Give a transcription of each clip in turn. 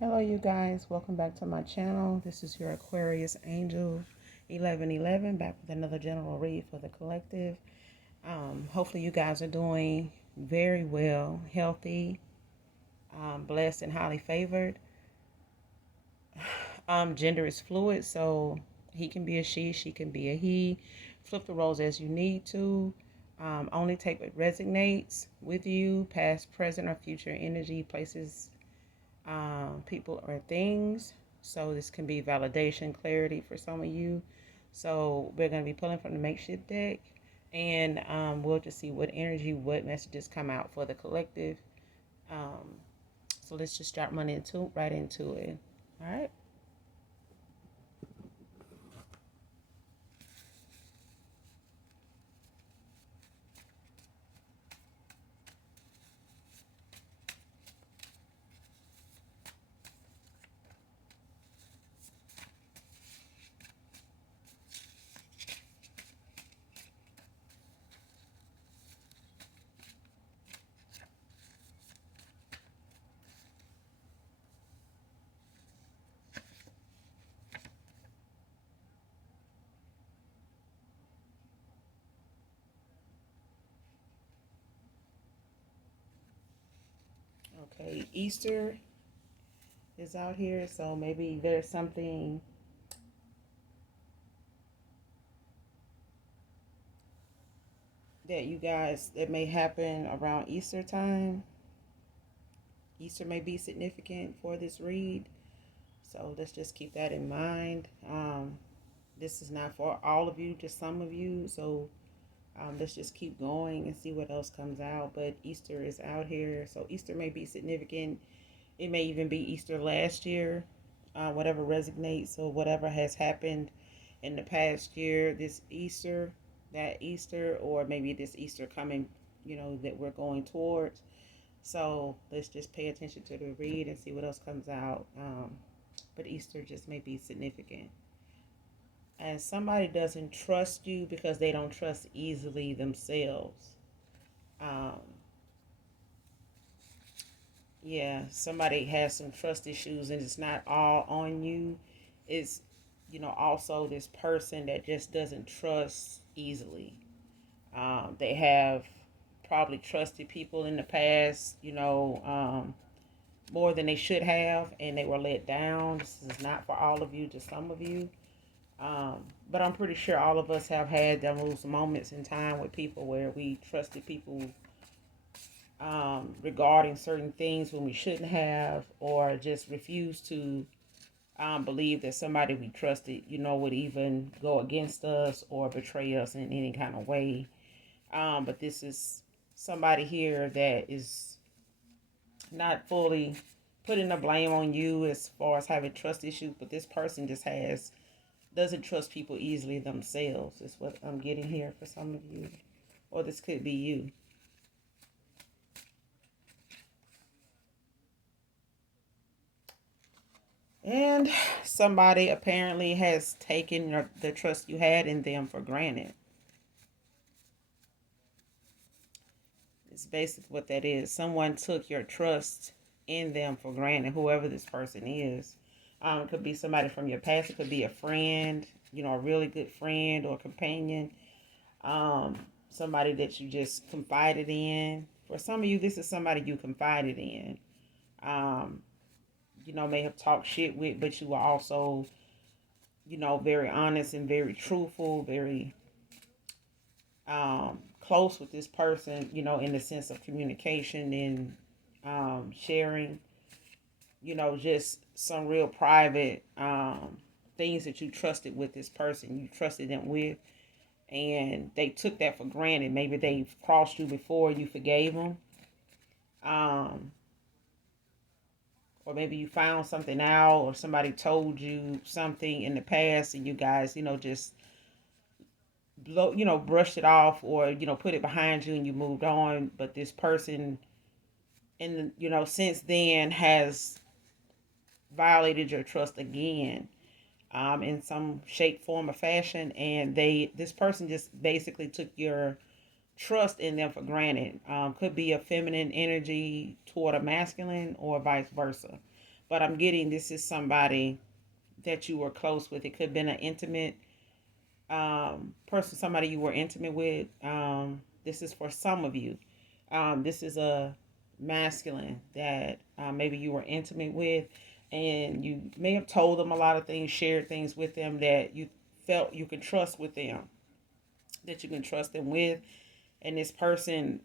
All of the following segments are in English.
Hello, you guys. Welcome back to my channel. This is your Aquarius Angel 1111 back with another general read for the collective. Hopefully, you guys are doing very well, healthy, blessed, and highly favored. Gender is fluid, so he can be a she can be a he. Flip the roles as you need to. Only take what resonates with you, past, present, or future energy, places, people or things. So this can be validation, clarity for some of you. So we're going to be pulling from the makeshift deck, and we'll just see what energy, what messages come out for the collective. Um, so let's just start right into it. All right. Okay. Easter is out here, so maybe there's something that you guys that may happen around Easter time. Easter may be significant for this read. So let's just keep that in mind. This is not for all of you, just some of you. So let's just keep going and see what else comes out. But Easter is out here. So Easter may be significant. It may even be Easter last year. Whatever resonates or whatever has happened in the past year, this Easter, that Easter, or maybe this Easter coming, that we're going towards. So let's just pay attention to the read and see what else comes out. But Easter just may be significant. And somebody doesn't trust you because they don't trust easily themselves. Um, yeah, somebody has some trust issues, and it's not all on you. It's, also this person that just doesn't trust easily. They have probably trusted people in the past, more than they should have, and they were let down. This is not for all of you, just some of you. But I'm pretty sure all of us have had those moments in time with people where we trusted people regarding certain things when we shouldn't have, or just refused to believe that somebody we trusted, would even go against us or betray us in any kind of way. But this is somebody here that is not fully putting the blame on you as far as having trust issues, but this person just doesn't trust people easily themselves, is what I'm getting here for some of you. Or this could be you. And somebody apparently has taken the trust you had in them for granted. It's basically what that is. Someone took your trust in them for granted, whoever this person is. It could be somebody from your past. It could be a friend, a really good friend or companion. Somebody that you just confided in. For some of you, this is somebody you confided in. Um, may have talked shit with, but you were also, very honest and very truthful, very close with this person, in the sense of communication and sharing, just some real private things that you trusted with this person, you trusted them with, and they took that for granted. Maybe they've crossed you before, you forgave them. Um, or maybe you found something out, or somebody told you something in the past, and you guys, just brushed it off, or put it behind you and you moved on. But this person, since then, has violated your trust again, in some shape, form, or fashion, and this person just basically took your trust in them for granted. Could be a feminine energy toward a masculine, or vice versa. but I'm getting this is somebody that you were close with. It could have been an intimate person, somebody you were intimate with. This is for some of you. This is a masculine that maybe you were intimate with, and you may have told them a lot of things, shared things with them that you felt you could trust with them, that you can trust them with. And this person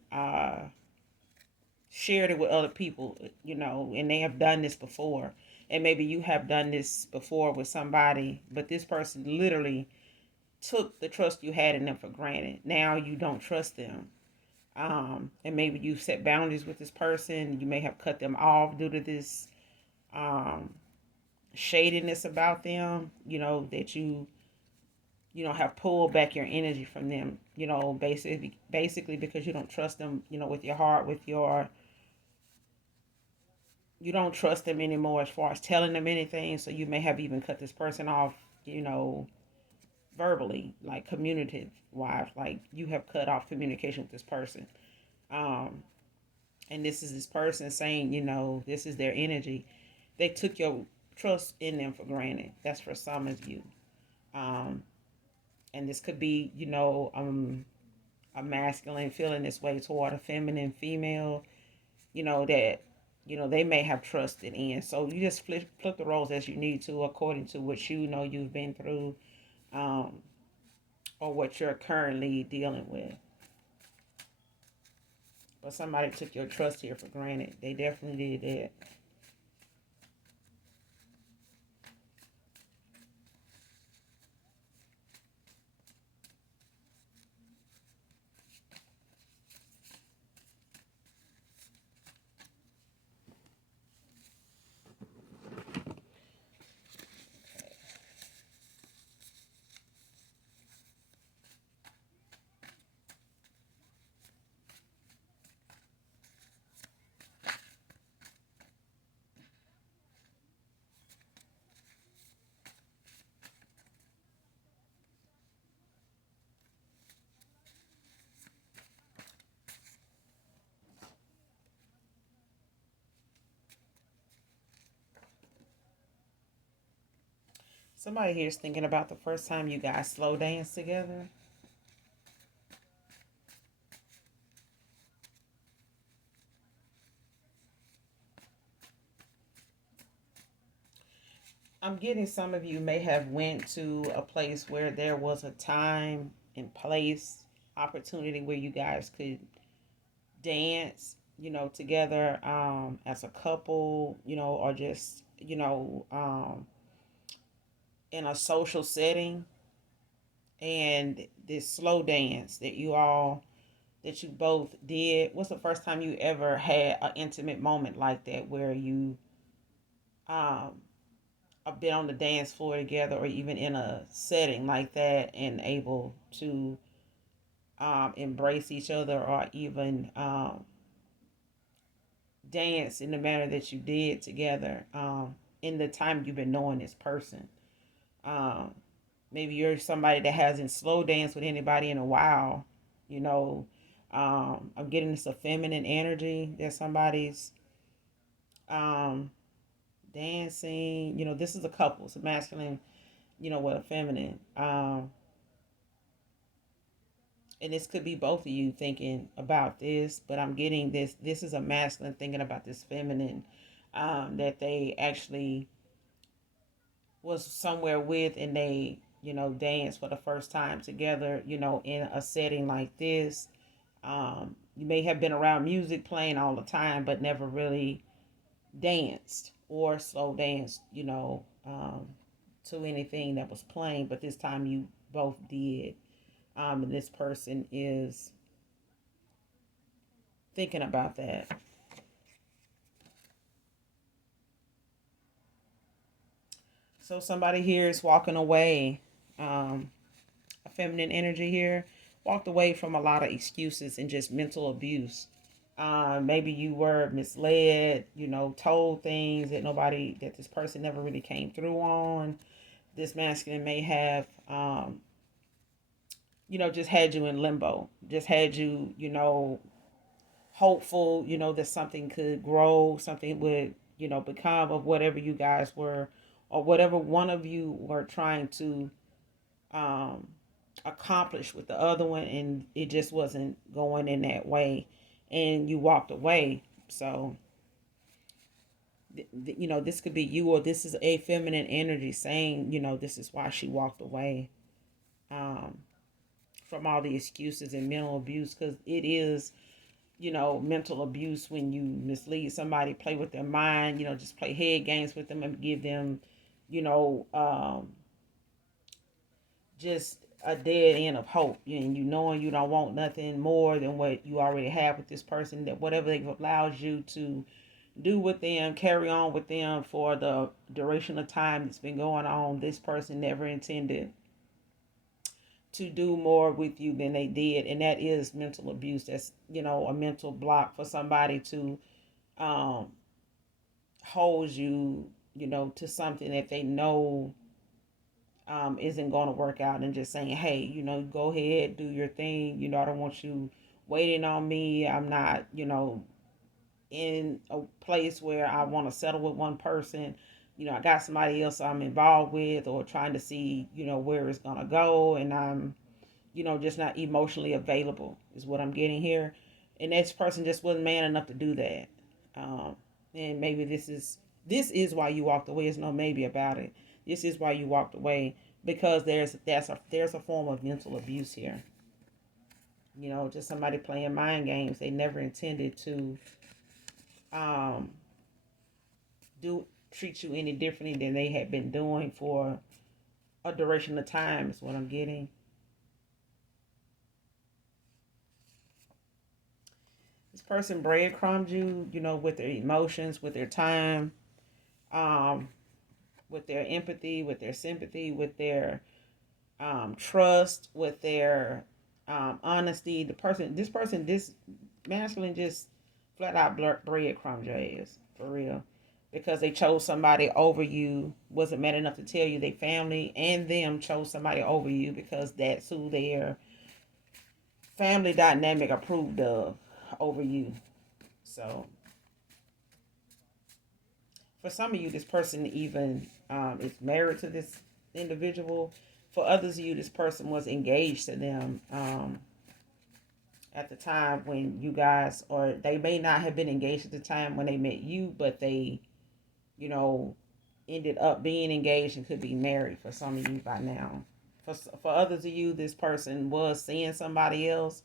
shared it with other people, and they have done this before. And maybe you have done this before with somebody, but this person literally took the trust you had in them for granted. Now you don't trust them. And maybe you set boundaries with this person. You may have cut them off due to this um, shadiness about them, that have pulled back your energy from them, basically because you don't trust them, with your heart, you don't trust them anymore as far as telling them anything. So you may have even cut this person off, verbally, like communicative wise, like you have cut off communication with this person. Um, and this is this person saying, this is their energy. They took your trust in them for granted. That's for some of you. Um, and this could be, a masculine feeling this way toward a feminine female, that, they may have trusted in. So you just flip the roles as you need to, according to what you've been through, um, or what you're currently dealing with. But somebody took your trust here for granted. They definitely did that. Somebody here is thinking about the first time you guys slow dance together. I'm getting some of you may have went to a place where there was a time and place, opportunity where you guys could dance, together, as a couple, or just, in a social setting. And this slow dance that you both did. What's the first time you ever had an intimate moment like that where you um have been on the dance floor together, or even in a setting like that, and able to embrace each other, or even dance in the manner that you did together, in the time you've been knowing this person. Um, Maybe you're somebody that hasn't slow danced with anybody in a while. You know, I'm getting this a feminine energy that somebody's um, dancing. This is a couple. It's a masculine, with a feminine. And this could be both of you thinking about this, but I'm getting this. This is a masculine thinking about this feminine, that they actually was somewhere with, and they, dance for the first time together, in a setting like this. You may have been around music playing all the time, but never really danced or slow danced, to anything that was playing. But this time you both did. And this person is thinking about that. So somebody here is walking away. A feminine energy here. Walked away from a lot of excuses and just mental abuse. Maybe you were misled, told things that this person never really came through on. This masculine may have, just had you in limbo, just had you, hopeful, that something could grow, something would, become of whatever you guys were, or whatever one of you were trying to um, accomplish with the other one, and it just wasn't going in that way, and you walked away. So, this could be you, or this is a feminine energy saying, this is why she walked away um, from all the excuses and mental abuse, because it is, mental abuse when you mislead somebody, play with their mind, just play head games with them and give them, you know, um, just a dead end of hope, and knowing you don't want nothing more than what you already have with this person, that whatever they've allowed you to do with them, carry on with them for the duration of time that's been going on, this person never intended to do more with you than they did. And that is mental abuse. That's, a mental block for somebody to um, hold you, to something that they know isn't going to work out, and just saying, hey, go ahead, do your thing. I don't want you waiting on me. I'm not, in a place where I want to settle with one person. I got somebody else I'm involved with, or trying to see, where it's going to go. And I'm, just not emotionally available is what I'm getting here. And this person just wasn't man enough to do that. Um, and maybe this is why you walked away. There's no maybe about it. This is why you walked away, because there's a form of mental abuse here. Just somebody playing mind games. They never intended to um, do treat you any differently than they had been doing for a duration of time. Is what I'm getting. This person breadcrumbed you, with their emotions, with their time, um, with their empathy, with their sympathy, with their trust, with their honesty. This masculine just flat out breadcrumbed your ass, for real. Because they chose somebody over you, wasn't man enough to tell you. They family and them chose somebody over you because that's who their family dynamic approved of over you. So for some of you, this person even is married to this individual. For others of you, this person was engaged to them at the time when you guys, or they may not have been engaged at the time when they met you, but they, you know, ended up being engaged and could be married for some of you by now. For others of you, this person was seeing somebody else.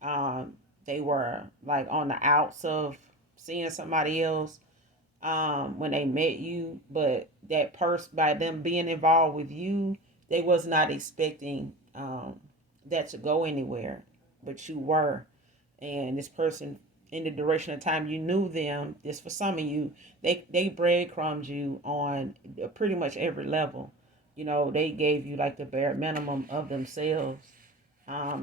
Um, they were like on the outs of seeing somebody else when they met you, but that person, by them being involved with you, they was not expecting that to go anywhere, but you were. And this person, in the duration of time you knew them, this for some of you, they breadcrumbed you on pretty much every level. They gave you like the bare minimum of themselves,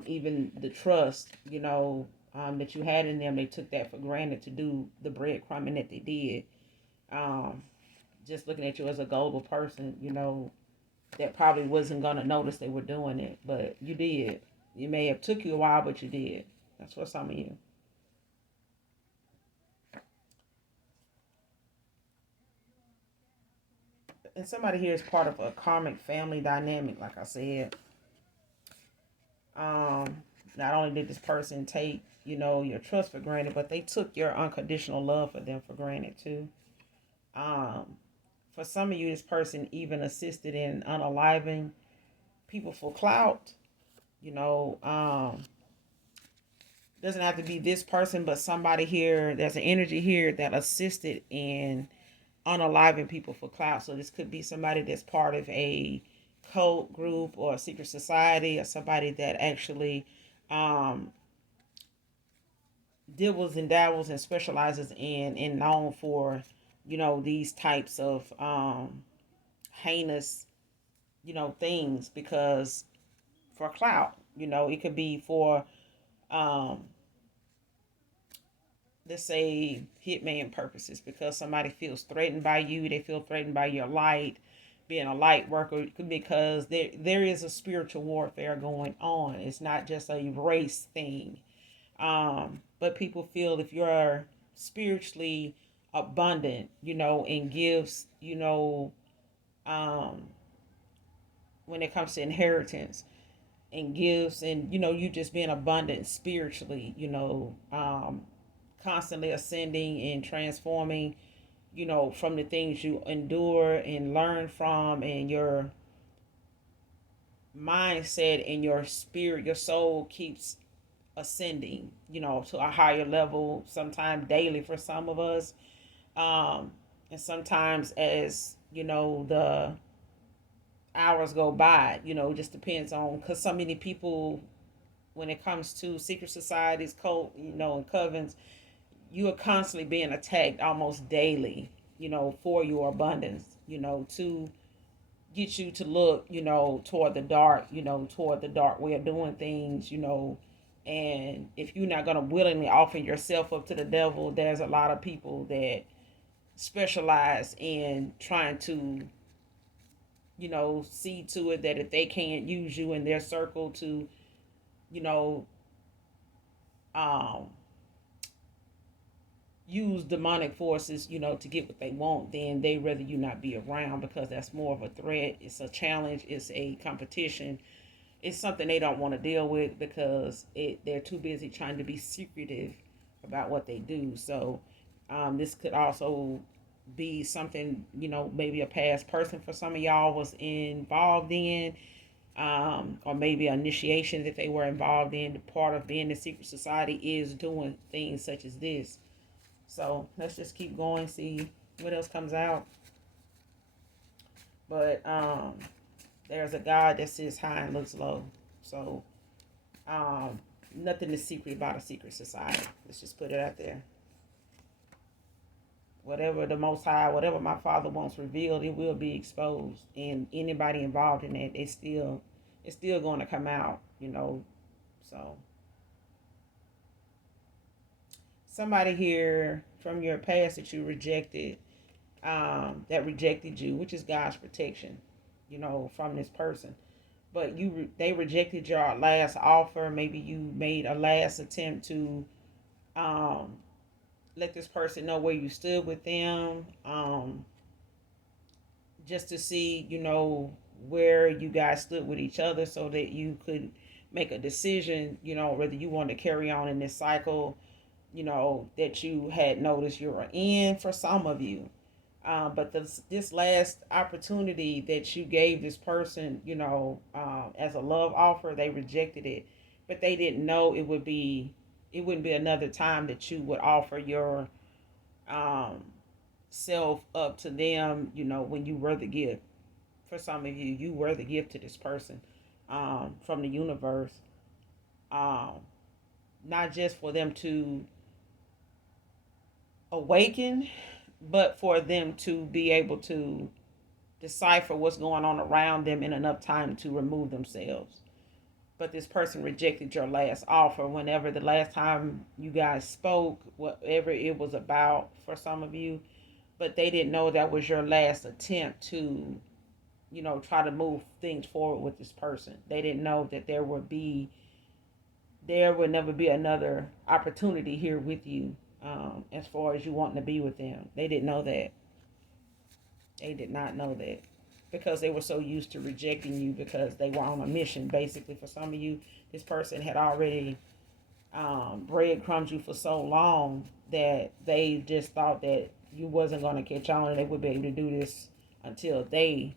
even the trust, that you had in them. They took that for granted to do the breadcrumbing that they did. um, just looking at you as a gullible person, that probably wasn't gonna notice they were doing it, but you did. It may have took you a while, but you did. That's for some of you. And somebody here is part of a karmic family dynamic, like I said. Um, Not only did this person take, your trust for granted, but they took your unconditional love for them for granted too. Um, for some of you, this person even assisted in unaliving people for clout. You know, doesn't have to be this person, but somebody here. There's an energy here that assisted in unaliving people for clout. So this could be somebody that's part of a cult group or a secret society, or somebody that actually um, dibbles and dabbles and specializes in and known for, these types of heinous, things, because for clout, it could be for um, let's say hitman purposes, because somebody feels threatened by you. They feel threatened by your light, being a light worker, because there is a spiritual warfare going on. It's not just a race thing. But people feel if you're spiritually abundant, and gifts, um, when it comes to inheritance and gifts, and you just being abundant spiritually, constantly ascending and transforming, from the things you endure and learn from, and your mindset and your spirit, your soul keeps ascending, to a higher level, sometimes daily for some of us. And sometimes as, the hours go by, it just depends on, because so many people, when it comes to secret societies, cult, and covens, you are constantly being attacked almost daily, for your abundance, to get you to look, toward the dark, toward the dark way of doing things, and if you're not going to willingly offer yourself up to the devil, there's a lot of people that specialize in trying to, see to it that if they can't use you in their circle to, you know, um, use demonic forces, to get what they want, then they rather you not be around, because that's more of a threat. It's a challenge. It's a competition. It's something they don't want to deal with, because they're too busy trying to be secretive about what they do. So this could also be something, maybe a past person for some of y'all was involved in, or maybe initiation that they were involved in. Part of being a secret society is doing things such as this. So let's just keep going, see what else comes out. But there's a God that sits high and looks low. So nothing is secret about a secret society. Let's just put it out there. Whatever the Most High, whatever my Father wants revealed, it will be exposed. And anybody involved in it, it's still going to come out, So somebody here from your past that you rejected, that rejected you, which is God's protection, from this person. But they rejected your last offer. Maybe you made a last attempt to um, let this person know where you stood with them, just to see, where you guys stood with each other, so that you could make a decision, whether you want to carry on in this cycle, that you had noticed you were in, for some of you. But this last opportunity that you gave this person, as a love offer, they rejected it. But they didn't know it wouldn't be another time that you would offer your um, self up to them, when you were the gift. For some of you, you were the gift to this person, from the universe. Um, Not just for them to awaken, but for them to be able to decipher what's going on around them in enough time to remove themselves. But this person rejected your last offer whenever the last time you guys spoke, whatever it was about for some of you. But they didn't know that was your last attempt to, try to move things forward with this person. They didn't know that there would never be another opportunity here with you, as far as you wanting to be with them. They didn't know that. They did not know that, because they were so used to rejecting you, because they were on a mission. Basically, for some of you, this person had already breadcrumbed you for so long that they just thought that you wasn't going to catch on, and they would be able to do this until they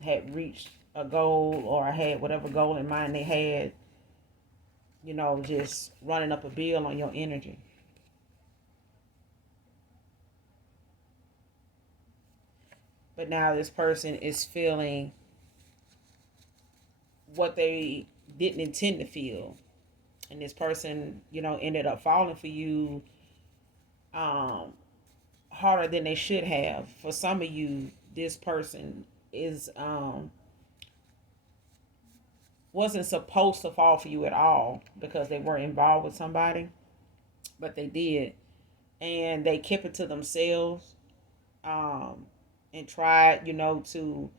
had reached a goal, or had whatever goal in mind they had, just running up a bill on your energy. But now this person is feeling what they didn't intend to feel. And this person, ended up falling for you um, harder than they should have. For some of you, this person is wasn't supposed to fall for you at all, because they weren't involved with somebody, but they did. And they kept it to themselves, and tried, to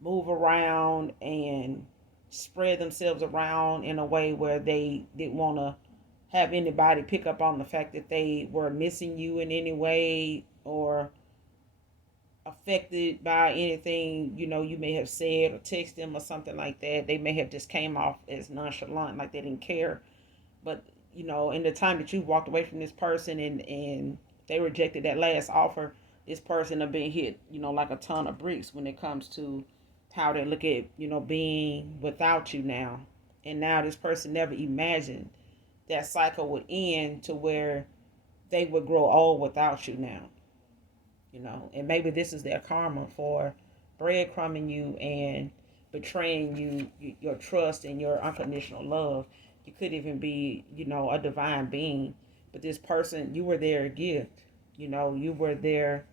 move around and spread themselves around in a way where they didn't want to have anybody pick up on the fact that they were missing you in any way or affected by anything, you may have said or texted them or something like that. They may have just came off as nonchalant, like they didn't care. But, in the time that you walked away from this person and they rejected that last offer, this person have been hit, like a ton of bricks when it comes to how they look at, being without you now. And now this person never imagined that cycle would end to where they would grow old without you now. And maybe this is their karma for breadcrumbing you and betraying your trust and your unconditional love. You could even be, a divine being, but this person, you were their gift. You were their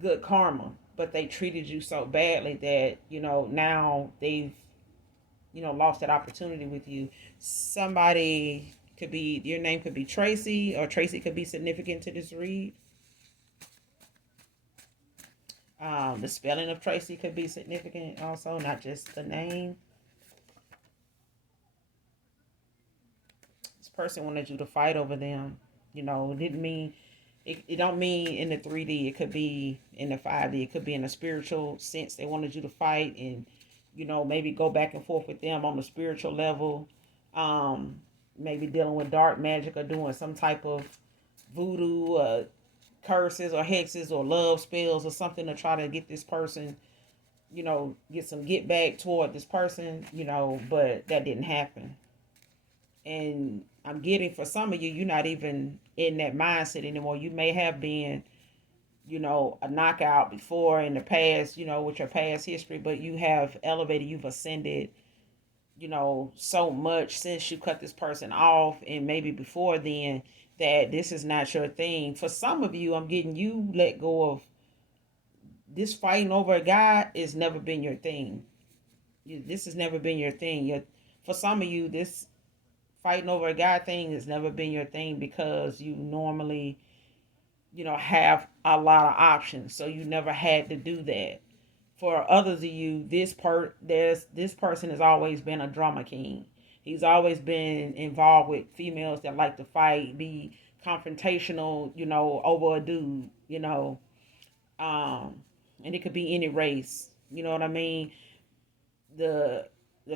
good karma, but they treated you so badly that, now they've, lost that opportunity with you. Somebody could be, your name could be Tracy, or Tracy could be significant to this read. The spelling of Tracy could be significant also, not just the name. This person wanted you to fight over them. It didn't mean, it don't mean in the 3D. It could be in the 5D. It could be in a spiritual sense. They wanted you to fight and, maybe go back and forth with them on the spiritual level. Maybe dealing with dark magic or doing some type of voodoo, curses or hexes or love spells or something to try to get this person, get some get back toward this person, but that didn't happen. And I'm getting, for some of you, you're not even in that mindset anymore. You may have been, a knockout before in the past, with your past history, but you have elevated, you've ascended, so much since you cut this person off, and maybe before then, that this is not your thing. For some of you, I'm getting, you let go of this fighting over a guy. Has never been your thing. This has never been your thing. For some of you, this fighting over a guy thing has never been your thing, because you normally, have a lot of options. So you never had to do that. For others of you, this person has always been a drama king. He's always been involved with females that like to fight, be confrontational, over a dude, and it could be any race. You know what I mean? The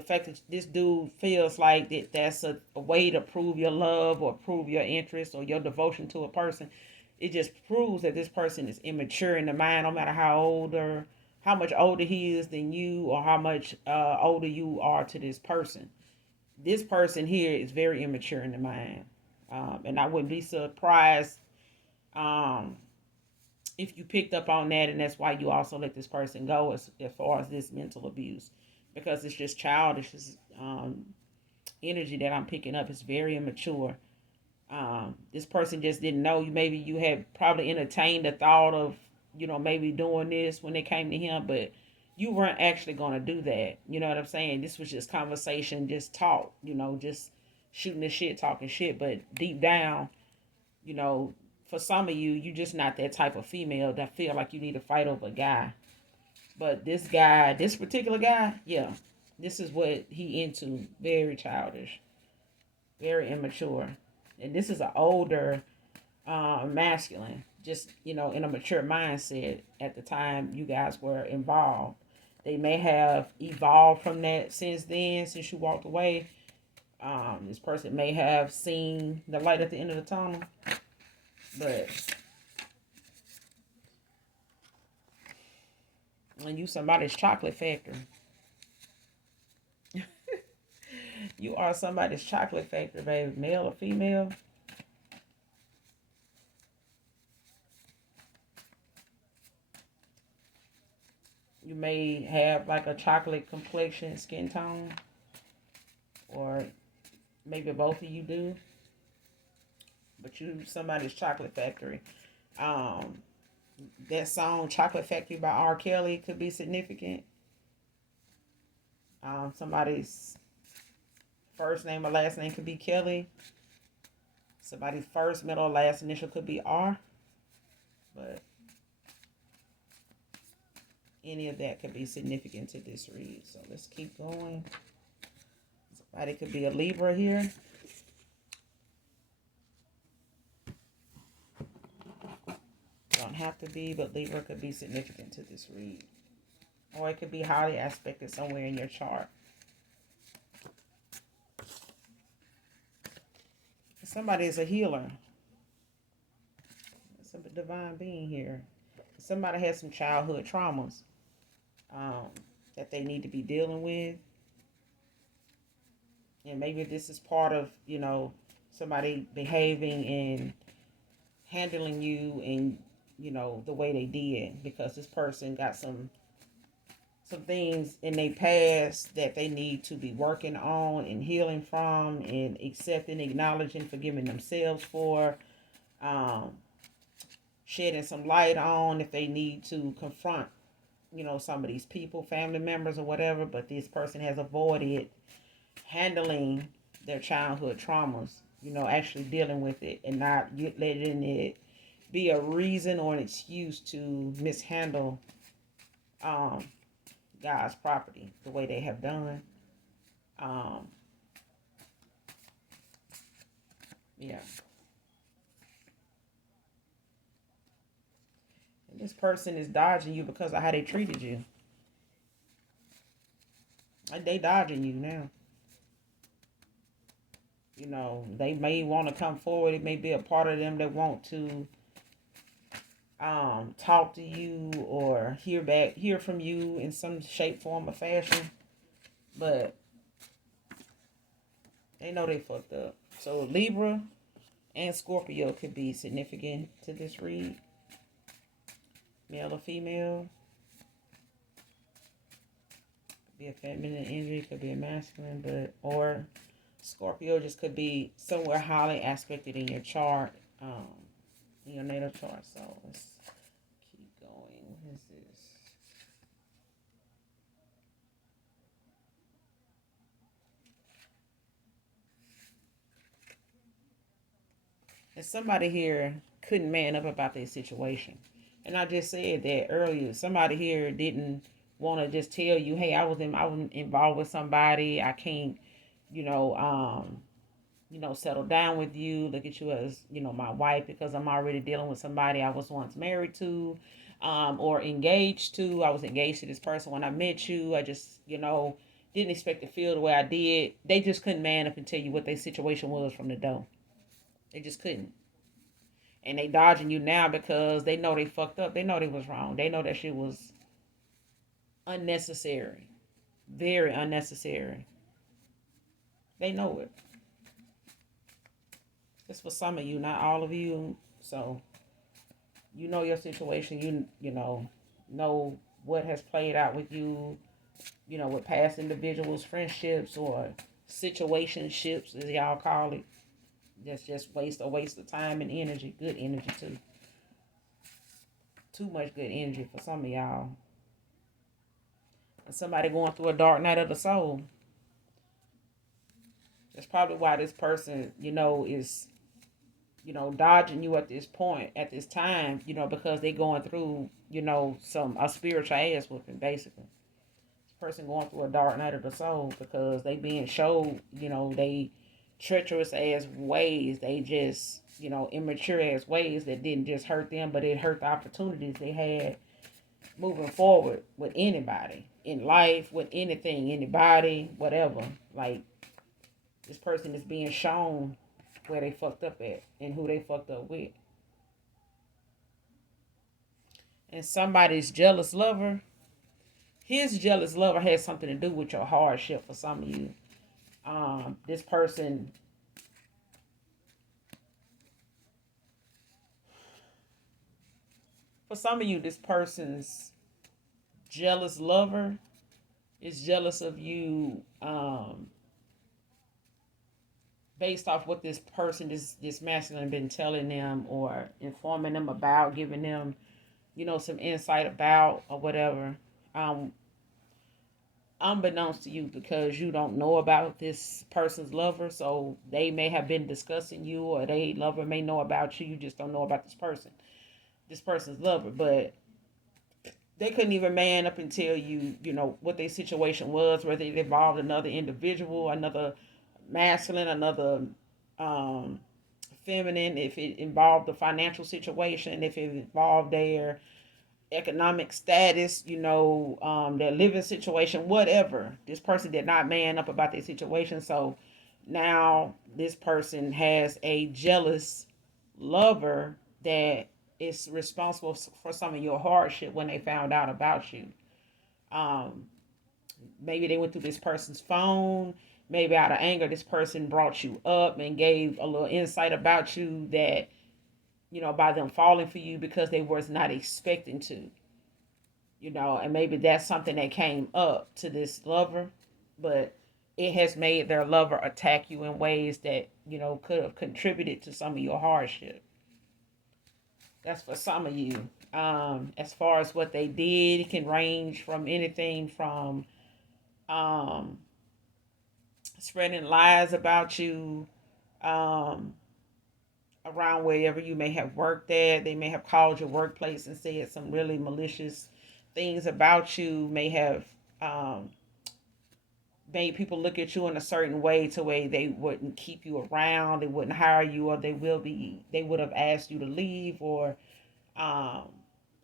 fact that this dude feels like that's a way to prove your love or prove your interest or your devotion to a person, it just proves that this person is immature in the mind, no matter how much older he is than you, or how much older you are to this person. This person here is very immature in the mind. And I wouldn't be surprised if you picked up on that, and that's why you also let this person go as far as this mental abuse, because it's just childish. Energy that I'm picking up is very immature. This person just didn't know you. Maybe you had probably entertained the thought of, maybe doing this when it came to him, but you weren't actually going to do that. You know what I'm saying? This was just conversation, just talk, just shooting the shit, talking shit. But deep down, for some of you, you just not that type of female that feel like you need to fight over a guy. But this guy, this particular guy, yeah, this is what he into. Very childish, very immature. And this is an older masculine, just, in a mature mindset at the time you guys were involved. They may have evolved from that since then, since you walked away. This person may have seen the light at the end of the tunnel. But when you somebody's chocolate factory, you are somebody's chocolate factory, baby, male or female. You may have like a chocolate complexion, skin tone, or maybe both of you do. But you somebody's chocolate factory. That song "Chocolate Factory" by R. Kelly could be significant. Somebody's first name or last name could be Kelly. Somebody's first, middle, or last initial could be R. But any of that could be significant to this read. So let's keep going. Somebody could be a Libra here. have to be, but Libra could be significant to this read. Or it could be highly aspected somewhere in your chart. Somebody is a healer. It's a divine being here. Somebody has some childhood traumas that they need to be dealing with. And maybe this is part of, somebody behaving and handling you in, the way they did. Because this person got some things in their past that they need to be working on and healing from and accepting, acknowledging, forgiving themselves for, shedding some light on if they need to confront, some of these people, family members or whatever, but this person has avoided handling their childhood traumas, actually dealing with it and not letting it be a reason or an excuse to mishandle God's property the way they have done. Yeah. And this person is dodging you because of how they treated you. Like they dodging you now. They may want to come forward. It may be a part of them that want to talk to you or hear from you in some shape, form, or fashion. But they know they fucked up. So Libra and Scorpio could be significant to this read. Male or female. Could be a feminine energy, could be a masculine, or Scorpio just could be somewhere highly aspected in your chart, in your natal chart. So let's keep going. What is this? And somebody here couldn't man up about their situation. And I just said that earlier. Somebody here didn't want to just tell you, hey, I was involved with somebody. I can't, settle down with you. Look at you as, my wife because I'm already dealing with somebody I was once married to, or engaged to. I was engaged to this person when I met you. I just, didn't expect to feel the way I did. They just couldn't man up and tell you what their situation was from the door. They just couldn't. And they dodging you now because they know they fucked up. They know they was wrong. They know that shit was unnecessary. Very unnecessary. They know it. It's for some of you, not all of you. So, you know your situation. You know what has played out with you, with past individuals, friendships, or situationships, as y'all call it. That's just a waste of time and energy. Good energy, too. Too much good energy for some of y'all. And somebody going through a dark night of the soul. That's probably why this person, is, dodging you at this point, at this time, because they going through, a spiritual ass whooping, basically. This person going through a dark night of the soul because they being showed, they treacherous ass ways. They just, immature ass ways that didn't just hurt them, but it hurt the opportunities they had moving forward with anybody in life, with anything, anybody, whatever. Like, this person is being shown where they fucked up at and who they fucked up with. And somebody's jealous lover, his jealous lover has something to do with your hardship for some of you. This person, for some of you, this person's jealous lover is jealous of you, based off what this person, this masculine, been telling them or informing them about, giving them, some insight about or whatever. Unbeknownst to you, because you don't know about this person's lover, so they may have been discussing you, or they lover may know about you. You just don't know about this person's lover, but they couldn't even man up and tell you, what their situation was, whether it involved another individual, another masculine, another feminine, if it involved the financial situation, if it involved their economic status, their living situation, whatever. This person did not man up about their situation. So now this person has a jealous lover that is responsible for some of your hardship when they found out about you. Um, Maybe they went through this person's phone. Maybe out of anger, this person brought you up and gave a little insight about you that, by them falling for you because they was not expecting to, and maybe that's something that came up to this lover, but it has made their lover attack you in ways that, could have contributed to some of your hardship. That's for some of you. As far as what they did, it can range from anything from um, spreading lies about you, um, around wherever you may have worked at. They may have called your workplace and said some really malicious things about you, may have um, made people look at you in a certain way to where they wouldn't keep you around, they wouldn't hire you, or they would have asked you to leave, or um,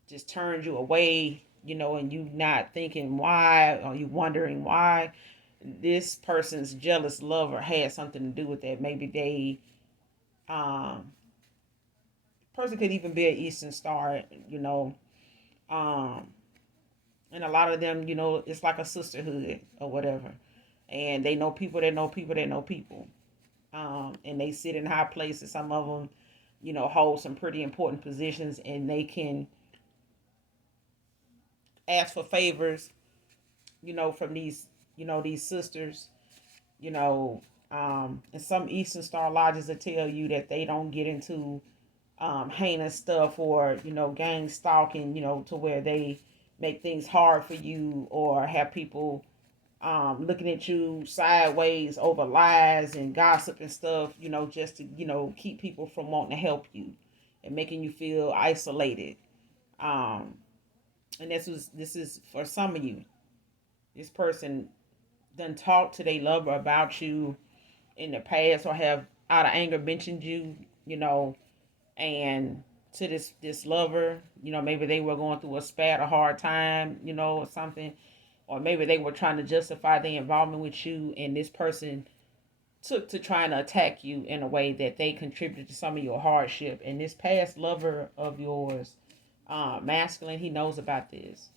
just turned you away, and you not thinking why, or you wondering why. This person's jealous lover had something to do with that. Maybe they person could even be an Eastern Star, um, and a lot of them, it's like a sisterhood or whatever, and they know people that know people that know people, and they sit in high places. Some of them, hold some pretty important positions, and they can ask for favors, from these sisters, you know, and some Eastern Star Lodges will tell you that they don't get into heinous stuff or gang stalking, to where they make things hard for you or have people looking at you sideways over lies and gossip and stuff, just to keep people from wanting to help you and making you feel isolated. Um, and this is for some of you. This person done talk to their lover about you in the past or have out of anger mentioned you, and to this lover, maybe they were going through a spat, a hard time, or something, or maybe they were trying to justify their involvement with you, and this person took to trying to attack you in a way that they contributed to some of your hardship. And this past lover of yours, masculine, he knows about this.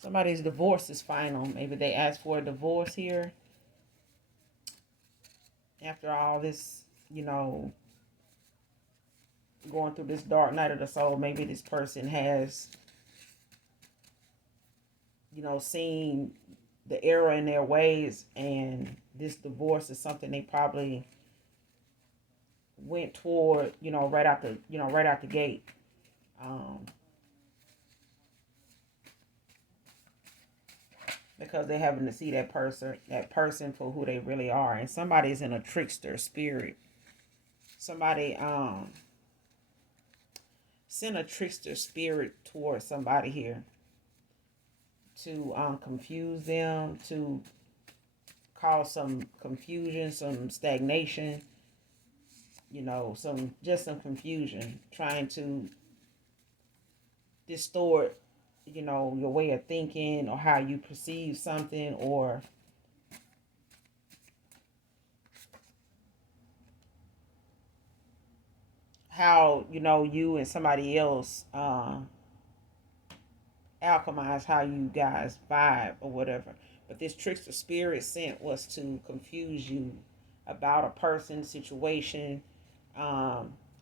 Somebody's divorce is final. Maybe they asked for a divorce here after all this, going through this dark night of the soul. Maybe this person has, seen the error in their ways, and this divorce is something they probably went toward, right out the gate. Um, because they're having to see that person for who they really are. And somebody's in a trickster spirit. Somebody sent a trickster spirit towards somebody here to confuse them, to cause some confusion, some stagnation, some confusion, trying to distort, your way of thinking or how you perceive something, or how, you and somebody else alchemize how you guys vibe or whatever. But this trickster spirit sent was to confuse you about a person, situation,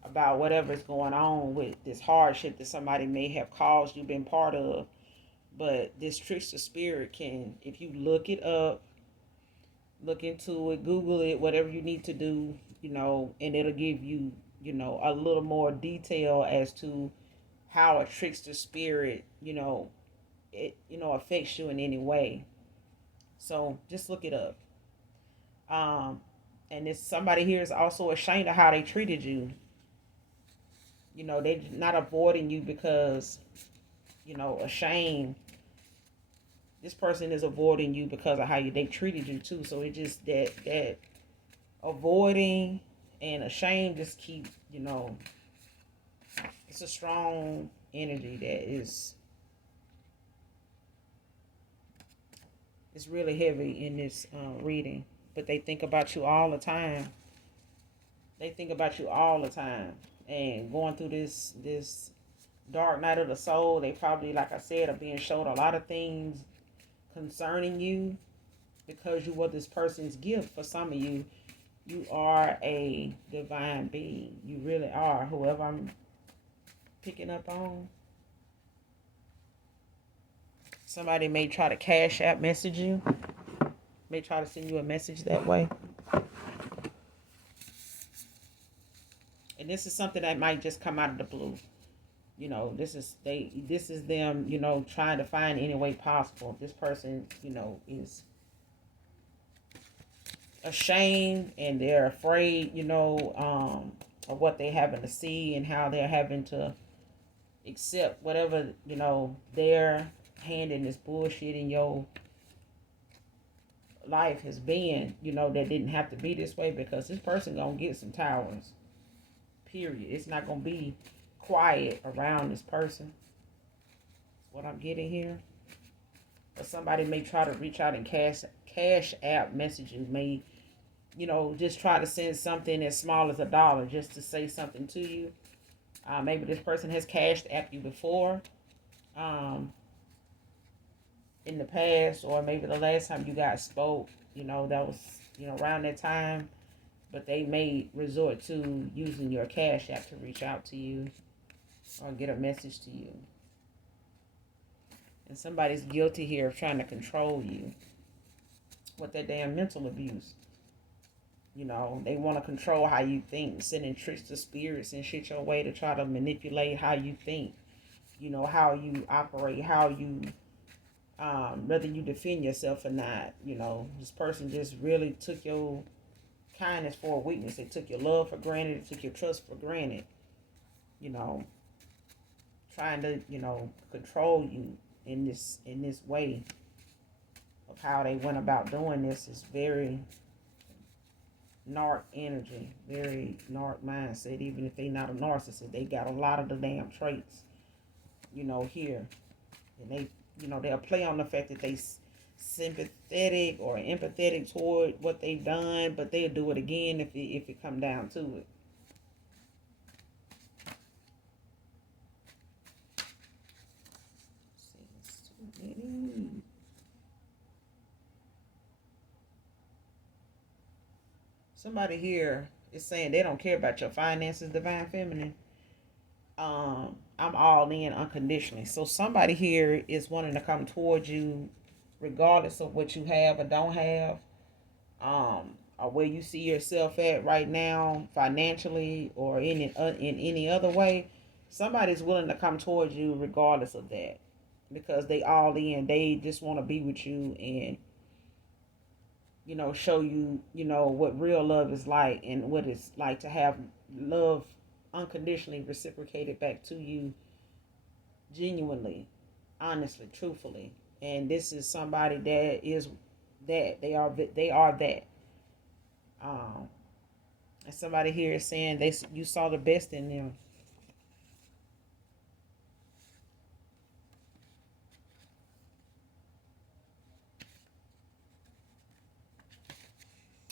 about whatever's going on with this hardship that somebody may have caused you, been part of. But this trickster spirit can, if you look it up, look into it, Google it, whatever you need to do, and it'll give you, a little more detail as to how a trickster spirit, it, affects you in any way. So just look it up. Um, and if somebody here is also ashamed of how they treated you, they're not avoiding you because ashamed. This person is avoiding you because of how they treated you too. So it just that avoiding and ashamed just keep, it's a strong energy that is really heavy in this reading. But they think about you all the time. They think about you all the time. And going through this dark night of the soul, they probably, like I said, are being showed a lot of things concerning you because you were this person's gift. For some of you, you are a divine being. You really are. Whoever I'm picking up on. Somebody may try to cash app message you. May try to send you a message that way. And this is something that might just come out of the blue. This is them, trying to find any way possible. This person, is ashamed and they're afraid, of what they're having to see and how they're having to accept whatever, their hand in this bullshit in your life has been, that didn't have to be this way, because this person gonna get some towers. Period. It's not gonna be quiet around this person. What I'm getting here. But somebody may try to reach out and cash app message you, may, just try to send something as small as $1 just to say something to you. Maybe this person has cashed app you before in the past, or maybe the last time you guys spoke, that was, around that time. But they may resort to using your cash app to reach out to you or get a message to you. And somebody's guilty here of trying to control you with their damn mental abuse. They want to control how you think, sending tricks to spirits and shit your way to try to manipulate how you think, how you operate, how you, whether you defend yourself or not. This person just really took your kindness for a weakness. They took your love for granted. They took your trust for granted. Trying to, control you in this way of how they went about doing this is very narc energy, very narc mindset. Even if they not a narcissist, they got a lot of the damn traits, here. And they, they'll play on the fact that they sympathetic or empathetic toward what they've done, but they'll do it again if it come down to it. Somebody here is saying they don't care about your finances, divine feminine. I'm all in unconditionally. So somebody here is wanting to come towards you regardless of what you have or don't have, or where you see yourself at right now financially or in any other way. Somebody's willing to come towards you regardless of that, because they all in. They just want to be with you and, show you, what real love is like and what it's like to have love unconditionally reciprocated back to you genuinely, honestly, truthfully. And this is somebody that is that. They are that. And somebody here is saying you saw the best in them.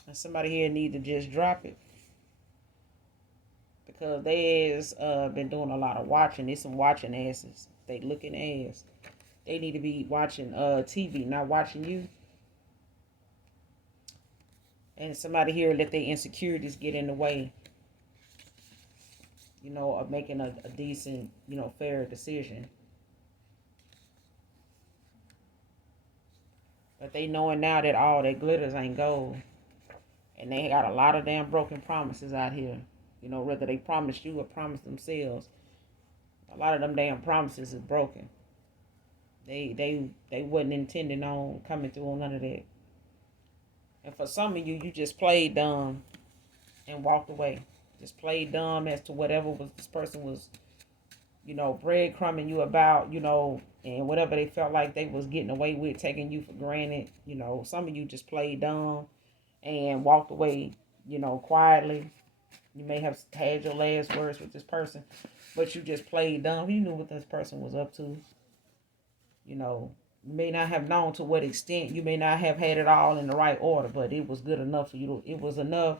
And somebody here need to just drop it, because they has been doing a lot of watching. There's some watching asses. They looking ass. They need to be watching TV, not watching you. And somebody here let their insecurities get in the way, of making a decent, fair decision. But they knowing now that all that glitters ain't gold. And they got a lot of damn broken promises out here. Whether they promised you or promised themselves. A lot of them damn promises is broken. They wasn't intending on coming through on none of that. And for some of you, you just played dumb and walked away. Just played dumb as to whatever was this person was breadcrumbing you about, and whatever they felt like they was getting away with, taking you for granted. Some of you just played dumb and walked away, quietly. You may have had your last words with this person, but you just played dumb. You knew what this person was up to. You may not have known to what extent. You may not have had it all in the right order, but it was good enough for you. It was enough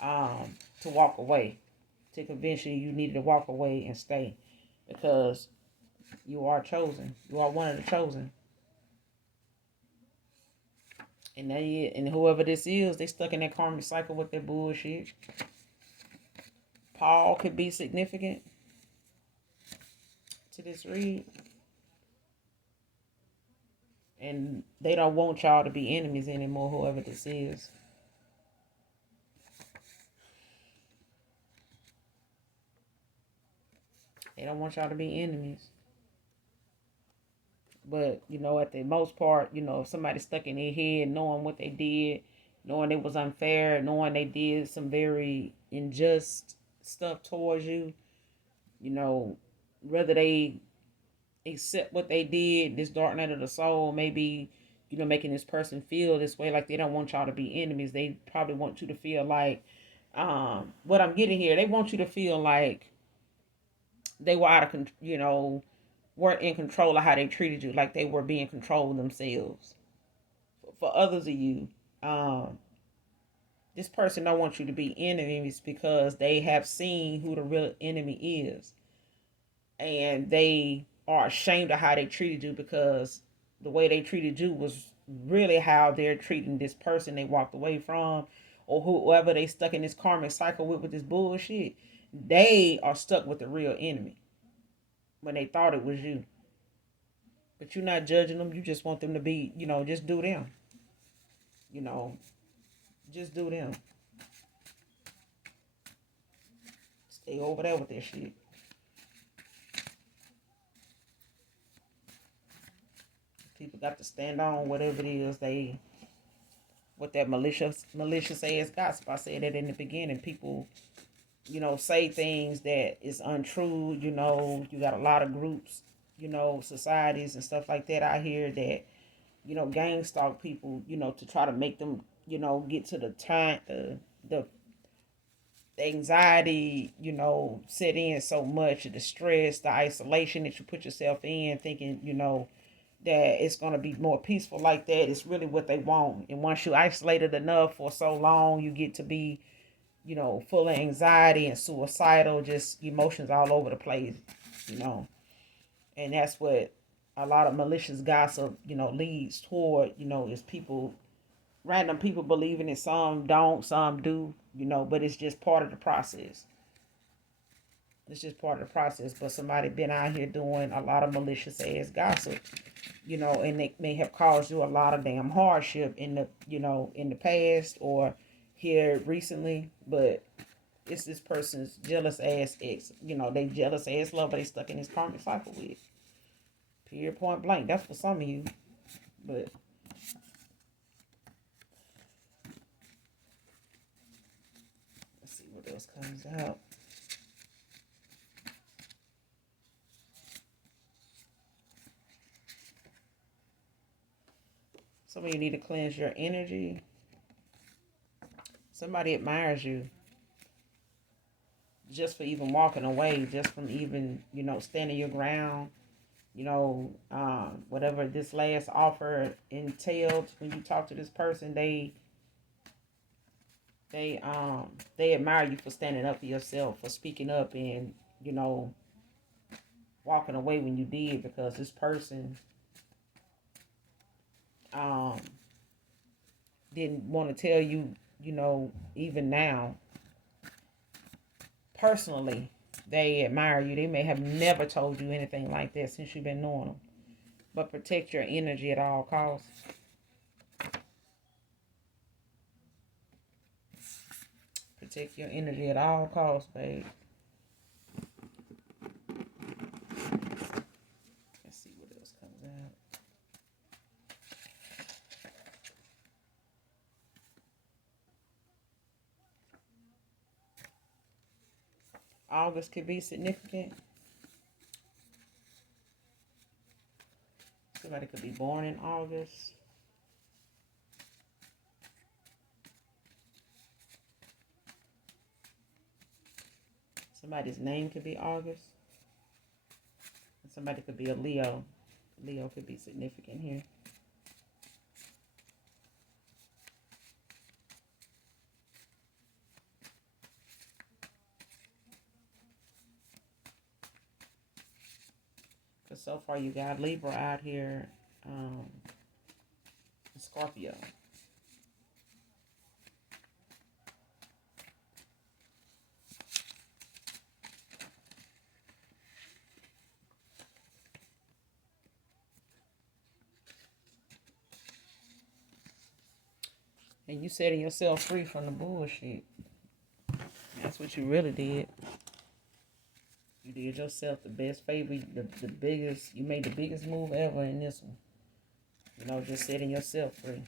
to walk away, to convince you needed to walk away and stay, because you are chosen. You are one of the chosen. And whoever this is, they stuck in that karmic cycle with their bullshit. Paul could be significant to this read. And they don't want y'all to be enemies anymore, whoever this is. They don't want y'all to be enemies. But, at the most part, if somebody stuck in their head knowing what they did, knowing it was unfair, knowing they did some very unjust stuff towards you, whether they accept what they did, this dark night of the soul, maybe, making this person feel this way, like they don't want y'all to be enemies. They probably want you to feel like, what I'm getting here, they want you to feel like they were out of control, weren't in control of how they treated you, like they were being controlled themselves. For others of you, this person don't want you to be enemies because they have seen who the real enemy is, and they are ashamed of how they treated you, because the way they treated you was really how they're treating this person they walked away from, or whoever they stuck in this karmic cycle with this bullshit. They are stuck with the real enemy when they thought it was you. But you're not judging them. You just want them to be, just do them. You know, just do them. Stay over there with that shit. People got to stand on whatever it is what that malicious ass gossip. I said that in the beginning. People, say things that is untrue. You got a lot of groups, societies and stuff like that out here that, gang stalk people, to try to make them, get to the time, the anxiety, set in so much, the stress, the isolation that you put yourself in, thinking, that it's going to be more peaceful like that. It's really what they want. And once you isolated enough for so long, you get to be, full of anxiety and suicidal, just emotions all over the place, And that's what a lot of malicious gossip, leads toward, is people, random people believing it. Some don't, some do, but it's just part of the process. It's just part of the process. But somebody been out here doing a lot of malicious ass gossip, and it may have caused you a lot of damn hardship in the past or here recently. But it's this person's jealous ass ex, they jealous ass lover they stuck in this karmic cycle with. Period, point blank. That's for some of you. But let's see what else comes out. Some of you need to cleanse your energy. Somebody admires you just for even walking away, just from even, standing your ground. Whatever this last offer entailed, when you talk to this person, they admire you for standing up for yourself, for speaking up, and walking away when you did, because this person didn't want to tell you, even now, personally, they admire you. They may have never told you anything like that since you've been knowing them. But protect your energy at all costs. Protect your energy at all costs, babe. Let's see what else comes out. August could be significant. Somebody could be born in August. Somebody's name could be August. And somebody could be a Leo. Leo could be significant here. Because so far you got Libra out here, Scorpio. And you setting yourself free from the bullshit. That's what you really did. You did yourself the best favor, the biggest, you made the biggest move ever in this one. You know, just setting yourself free.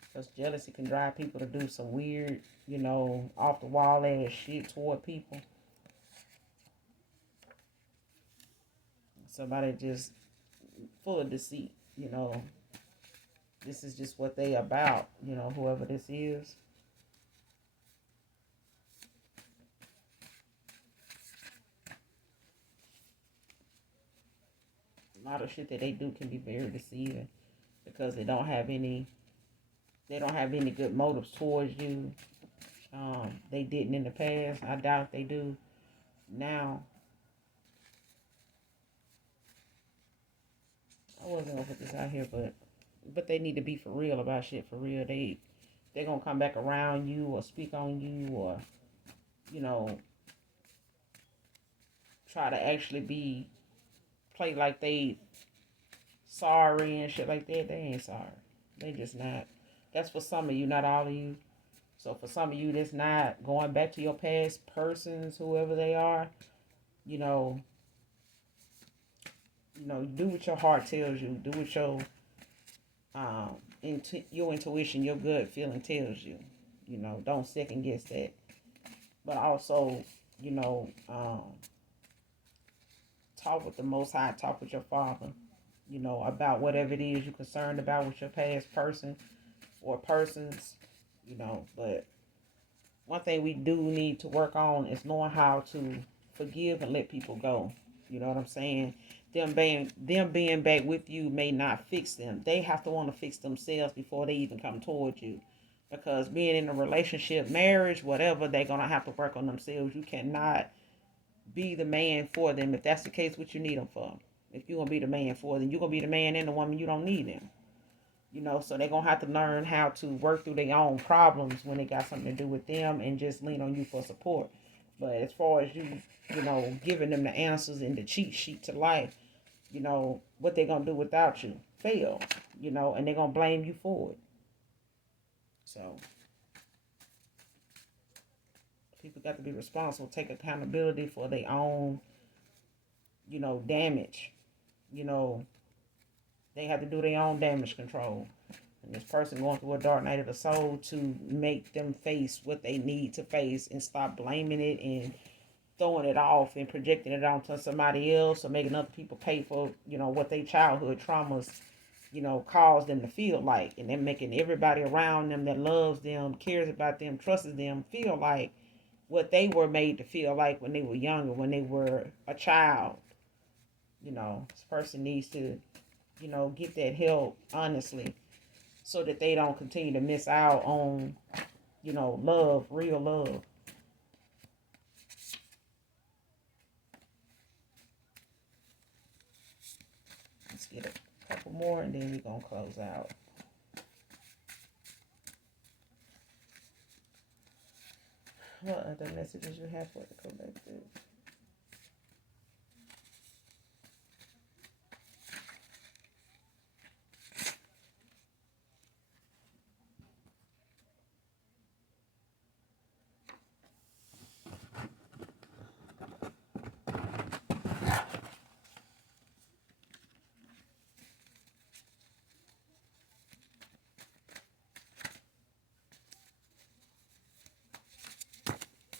Because jealousy can drive people to do some weird, off the wall ass shit toward people. Somebody just full of deceit, This is just what they about, whoever this is. A lot of shit that they do can be very deceiving because they don't have any good motives towards you. They didn't in the past. I doubt they do now. I wasn't gonna put this out here, but they need to be for real about shit for real. They're gonna come back around you or speak on you or try to actually play like they sorry and shit like that. They ain't sorry. They just not. That's for some of you, not all of you. So for some of you that's not going back to your past persons, whoever they are, you know, do what your heart tells you. Do what your intuition, your gut feeling tells you. Don't second guess that. But also, talk with the Most High, talk with your Father, about whatever it is you're concerned about with your past person or persons, But one thing we do need to work on is knowing how to forgive and let people go. You know what I'm saying? Them being back with you may not fix them. They have to want to fix themselves before they even come towards you. Because being in a relationship, marriage, whatever, they're going to have to work on themselves. You cannot be the man for them. If that's the case, what you need them for? If you're going to be the man for them, you're going to be the man and the woman, you don't need them. So they're going to have to learn how to work through their own problems when it got something to do with them and just lean on you for support. But as far as you giving them the answers and the cheat sheet to life, what they're going to do without you, fail, and they're going to blame you for it. So people got to be responsible, take accountability for their own, damage. They have to do their own damage control. And this person going through a dark night of the soul to make them face what they need to face and stop blaming it and throwing it off and projecting it onto somebody else or making other people pay for, what their childhood traumas, caused them to feel like. And then making everybody around them that loves them, cares about them, trusts them, feel like what they were made to feel like when they were younger, when they were a child. This person needs to, get that help honestly so that they don't continue to miss out on, love, real love. Let's get a couple more and then we're going to close out. What other messages you have for the collective?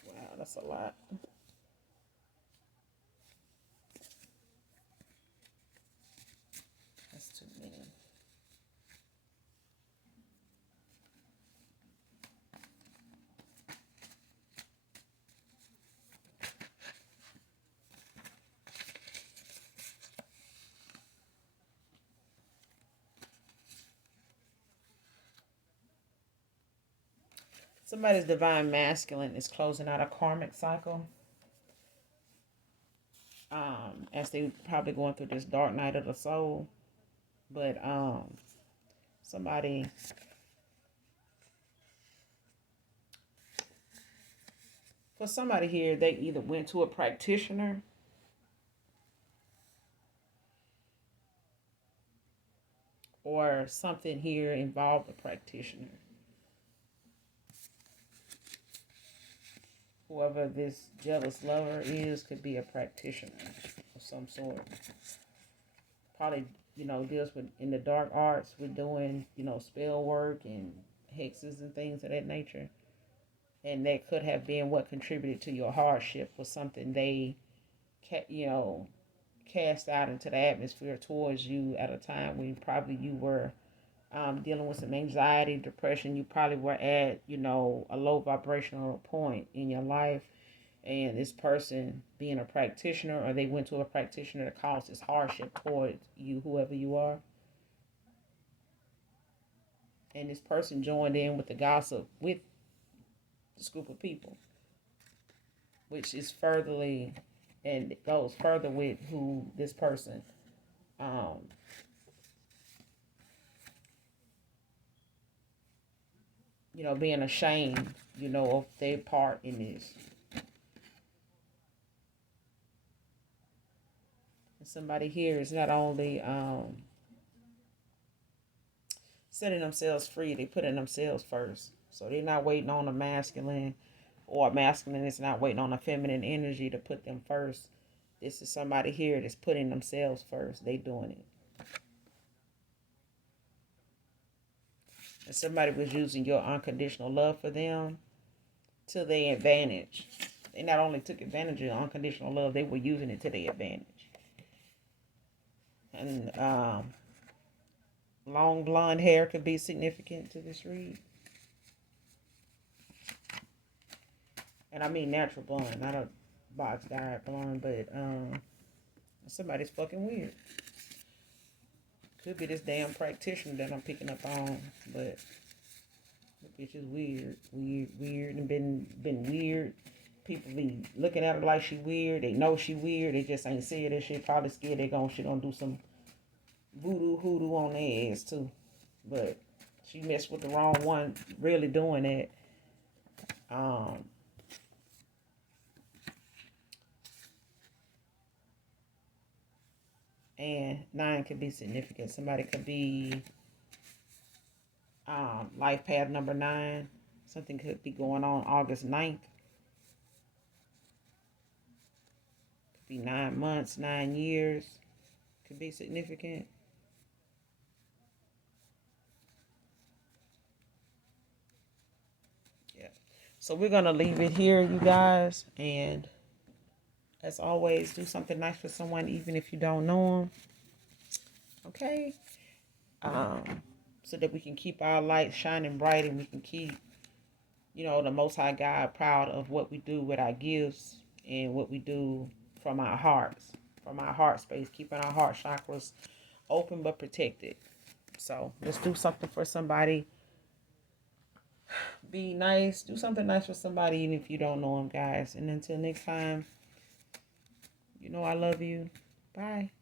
Wow, that's a lot. Somebody's divine masculine is closing out a karmic cycle. As they probably going through this dark night of the soul. But somebody for somebody here, they either went to a practitioner or something here involved a practitioner. Whoever this jealous lover is could be a practitioner of some sort. Probably, deals with in the dark arts with doing, spell work and hexes and things of that nature. And that could have been what contributed to your hardship was something they, cast out into the atmosphere towards you at a time when probably you were dealing with some anxiety, depression. You probably were at, a low vibrational point in your life. And this person being a practitioner, or they went to a practitioner that caused this hardship towards you, whoever you are. And this person joined in with the gossip with this group of people, which is furtherly, and it goes further with who this person um, being ashamed, of their part in this. And somebody here is not only setting themselves free, they putting themselves first. So they're not waiting on a masculine, or a masculine is not waiting on a feminine energy to put them first. This is somebody here that's putting themselves first. They doing it. And somebody was using your unconditional love for them to their advantage. They not only took advantage of unconditional love, they were using it to their advantage. And long blonde hair could be significant to this read. And I mean natural blonde, not a box dyed blonde, but somebody's fucking weird. Could be this damn practitioner that I'm picking up on, but the bitch is weird, and been weird. People be looking at her like she weird. They know she weird. They just ain't saying that shit. Probably scared she gonna do some voodoo hoodoo on their ass too. But she messed with the wrong one, really doing that. And 9 could be significant. Somebody could be life path number 9. Something could be going on August 9th. Could be 9 months, 9 years. Could be significant. Yeah. So we're going to leave it here, you guys. And as always, do something nice for someone, even if you don't know them. Okay? So that we can keep our light shining bright, and we can keep, the Most High God proud of what we do with our gifts and what we do from our hearts, from our heart space, keeping our heart chakras open but protected. So let's do something for somebody. Be nice. Do something nice for somebody, even if you don't know them, guys. And until next time, I love you. Bye.